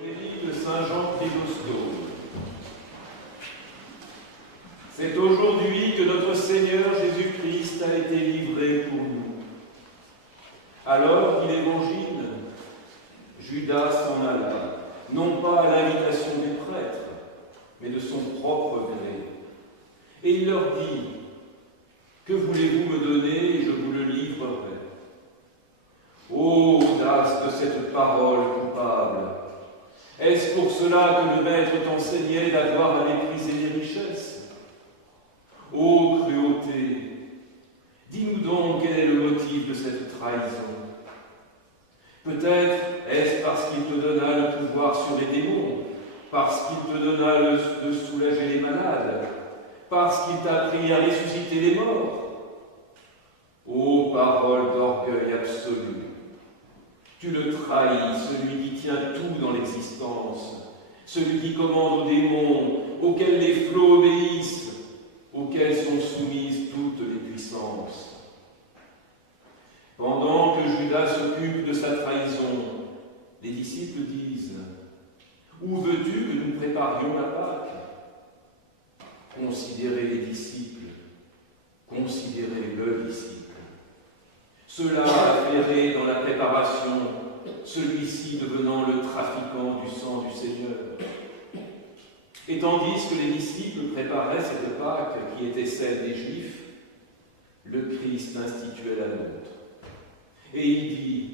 Béni de Saint Jean Chrysostome. C'est aujourd'hui que notre Seigneur Jésus-Christ a été livré pour nous. Alors qu'il évangile, Judas s'en alla, non pas à l'invitation des prêtres, mais de son propre gré. Et il leur dit: « Que voulez-vous me donner, et je vous le livrerai. » Ô audace de cette parole coupable! Est-ce pour cela que le Maître t'enseignait d'avoir à mépriser les richesses? Ô cruauté! Dis-nous donc quel est le motif de cette trahison. Peut-être est-ce parce qu'il te donna le pouvoir sur les démons, parce qu'il te donna de soulager les malades, parce qu'il t'a appris à ressusciter les morts. Ô parole d'orgueil absolu! Tu le trahis, celui qui tient tout dans l'existence, celui qui commande aux démons, auxquels les flots obéissent, auxquels sont soumises toutes les puissances. Pendant que Judas s'occupe de sa trahison, les disciples disent: « Où veux-tu que nous préparions la Pâque ?» Considérez les disciples, considérez le disciple. Cela a erré dans la préparation, celui-ci devenant le trafiquant du sang du Seigneur. Et tandis que les disciples préparaient cette Pâque qui était celle des Juifs, le Christ instituait la nôtre. Et il dit: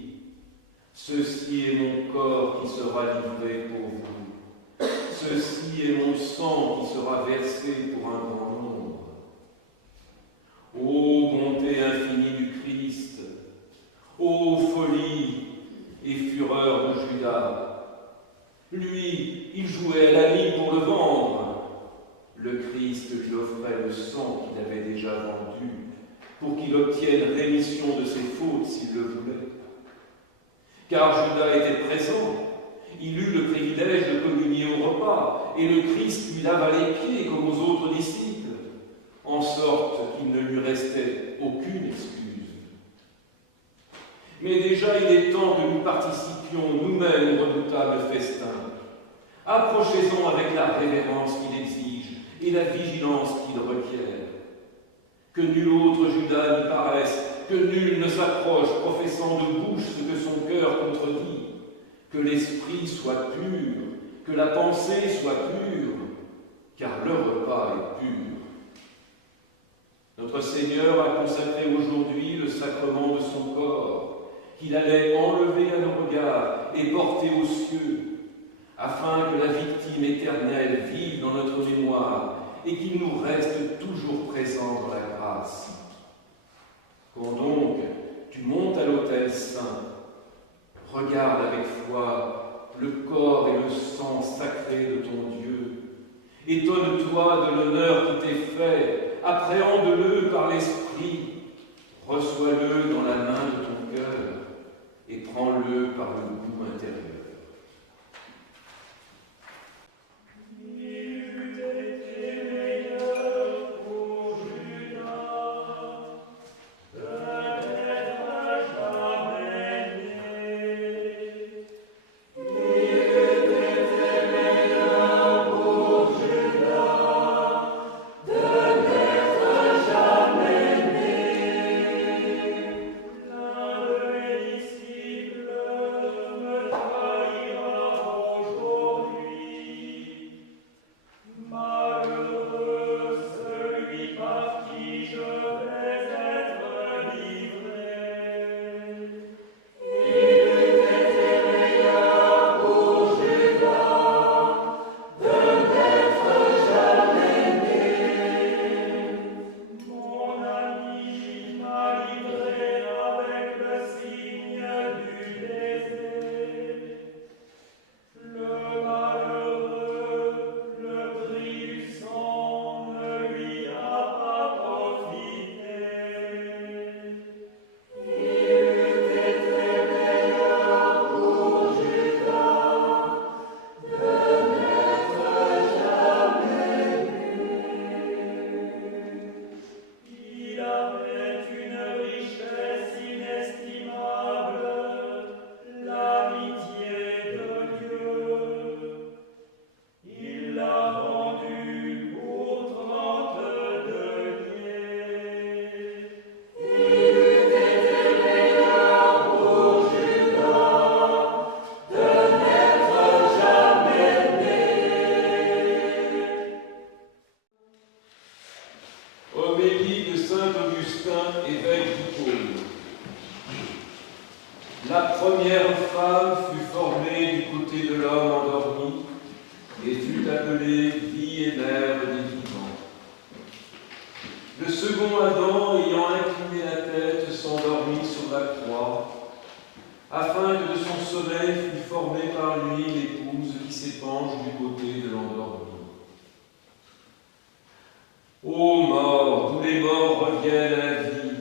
« Ceci est mon corps qui sera livré pour vous. Ceci est mon sang qui sera versé pour un grand nombre. » Ô bonté infinie du Christ! Ô folie et fureur de Judas! Lui, il jouait à l'ami pour le vendre. Le Christ lui offrait le sang qu'il avait déjà vendu pour qu'il obtienne rémission de ses fautes s'il le voulait. Car Judas était présent, il eut le privilège de communier au repas, et le Christ lui lava les pieds comme aux autres disciples, en sorte qu'il ne lui restait aucune excuse. Mais déjà il est temps que nous participions nous-mêmes au redoutable festin. Approchez-en avec la révérence qu'il exige et la vigilance qu'il requiert. Que nul autre Judas n'y paraisse, que nul ne s'approche professant de bouche ce que son cœur contredit. Que l'esprit soit pur, que la pensée soit pure, car le repas est pur. Notre Seigneur a consacré aujourd'hui le sacrement de son corps, qu'il allait enlever à nos regards et porter aux cieux, afin que la victime éternelle vive dans notre mémoire et qu'il nous reste toujours présent dans la grâce. Quand donc tu montes à l'autel saint, regarde avec foi le corps et le sang sacré de ton Dieu. Étonne-toi de l'honneur qui t'est fait, appréhende-le par l'Esprit, reçois-le dans la main de ton cœur et prends-le par le goût intérieur. Disciple me Homélie de saint Augustin, évêque d'Hippone. La première femme fut formée du côté de l'homme endormi et fut appelée vie et mère des vivants. Le second Adam, ayant incliné la tête, s'endormit sur la croix, afin que de son sommeil fût formée par lui l'épouse qui s'épanche du côté de l'endormi. Ô mort, d'où les morts reviennent à la vie,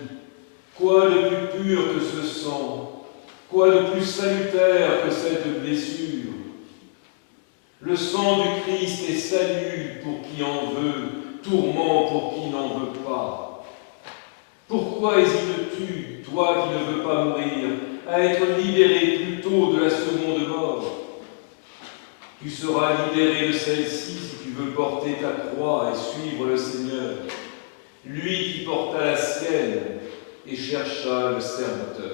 quoi de plus pur que ce sang, quoi de plus salutaire que cette blessure? Le sang du Christ est salut pour qui en veut, tourment pour qui n'en veut pas. Pourquoi hésites-tu, toi qui ne veux pas mourir, à être libéré plus tôt de la seconde mort? Tu seras libéré de celle-ci si tu veux porter ta croix et suivre le Seigneur, lui qui porta la sienne et chercha le serviteur.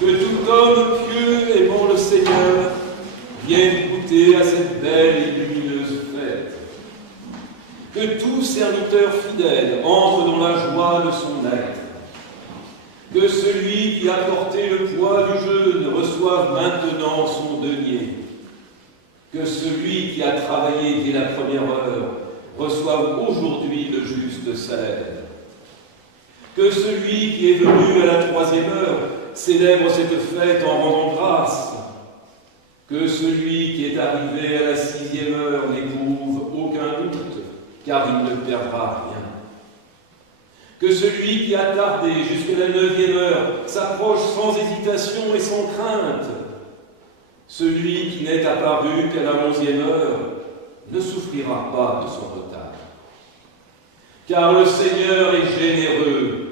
Que tout homme pieux aimant le Seigneur vienne goûter à cette belle et lumineuse fête. Que tout serviteur fidèle entre dans la joie de son être. Que celui qui a porté le poids du jeûne reçoive maintenant son denier. Que celui qui a travaillé dès la première heure reçoive aujourd'hui le juste salaire. Que celui qui est venu à la troisième heure célèbre cette fête en rendant grâce. Que celui qui est arrivé à la sixième heure n'éprouve aucun doute, car il ne perdra rien. Que celui qui a tardé jusqu'à la neuvième heure s'approche sans hésitation et sans crainte. Celui qui n'est apparu qu'à la 11e heure ne souffrira pas de son retard. Car le Seigneur est généreux.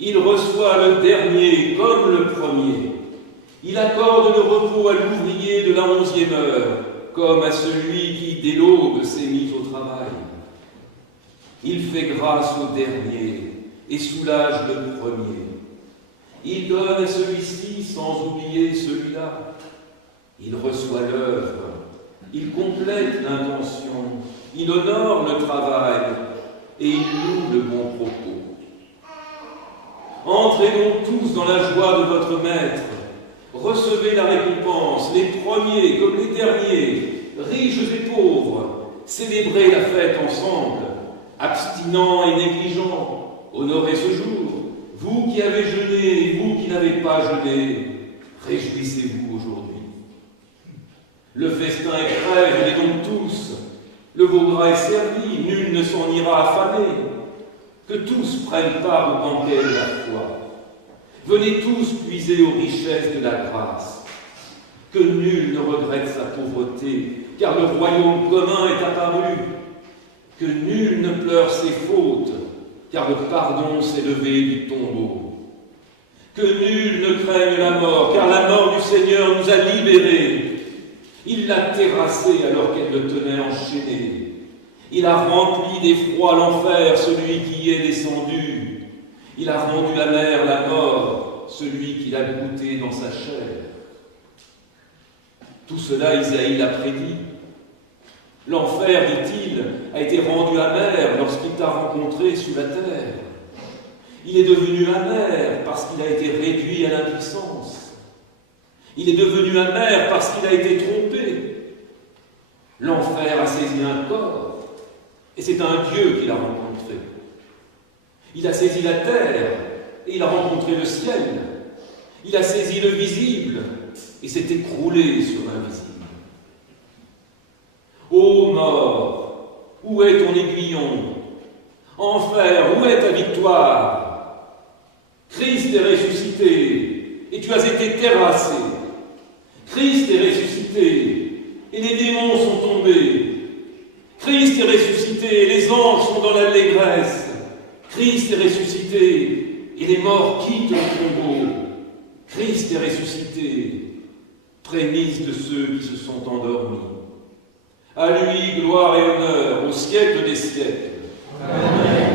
Il reçoit le dernier comme le premier. Il accorde le repos à l'ouvrier de la 11e heure, comme à celui qui, dès l'aube, s'est mis au travail. Il fait grâce au dernier et soulage le premier. Il donne à celui-ci sans oublier celui-là. Il reçoit l'œuvre, il complète l'intention, il honore le travail et il loue le bon propos. Entrez donc tous dans la joie de votre Maître. Recevez la récompense, les premiers comme les derniers, riches et pauvres. Célébrez la fête ensemble, abstinents et négligents. Honorez ce jour. Vous qui avez jeûné et vous qui n'avez pas jeûné, réjouissez-vous aujourd'hui. Le festin est prêt, venez donc tous. Le veau gras est servi, nul ne s'en ira affamé. Que tous prennent part au banquet de la foi. Venez tous puiser aux richesses de la grâce. Que nul ne regrette sa pauvreté, car le royaume commun est apparu. Que nul ne pleure ses fautes, car le pardon s'est levé du tombeau. Que nul ne craigne la mort, car la mort du Seigneur nous a libérés. Il l'a terrassé alors qu'elle le tenait enchaîné. Il a rempli d'effroi l'enfer, celui qui y est descendu. Il a rendu amer la mort, celui qui l'a goûté dans sa chair. Tout cela, Isaïe l'a prédit. L'enfer, dit-il, a été rendu amer lorsqu'il t'a rencontré sous la terre. Il est devenu amer parce qu'il a été réduit à l'impuissance. Il est devenu amer parce qu'il a été trompé. L'enfer a saisi un corps, et c'est un Dieu qui l'a rencontré. Il a saisi la terre, et il a rencontré le ciel. Il a saisi le visible, et s'est écroulé sur l'invisible. Ô mort, où est ton aiguillon? Enfer, où est ta victoire? Christ est ressuscité, et tu as été terrassé. Christ est ressuscité, et les démons sont tombés. Christ est ressuscité, et les anges sont dans l'allégresse. Christ est ressuscité, et les morts quittent le tombeau. Christ est ressuscité, prémisse de ceux qui se sont endormis. À lui, gloire et honneur, au siècle des siècles. Amen.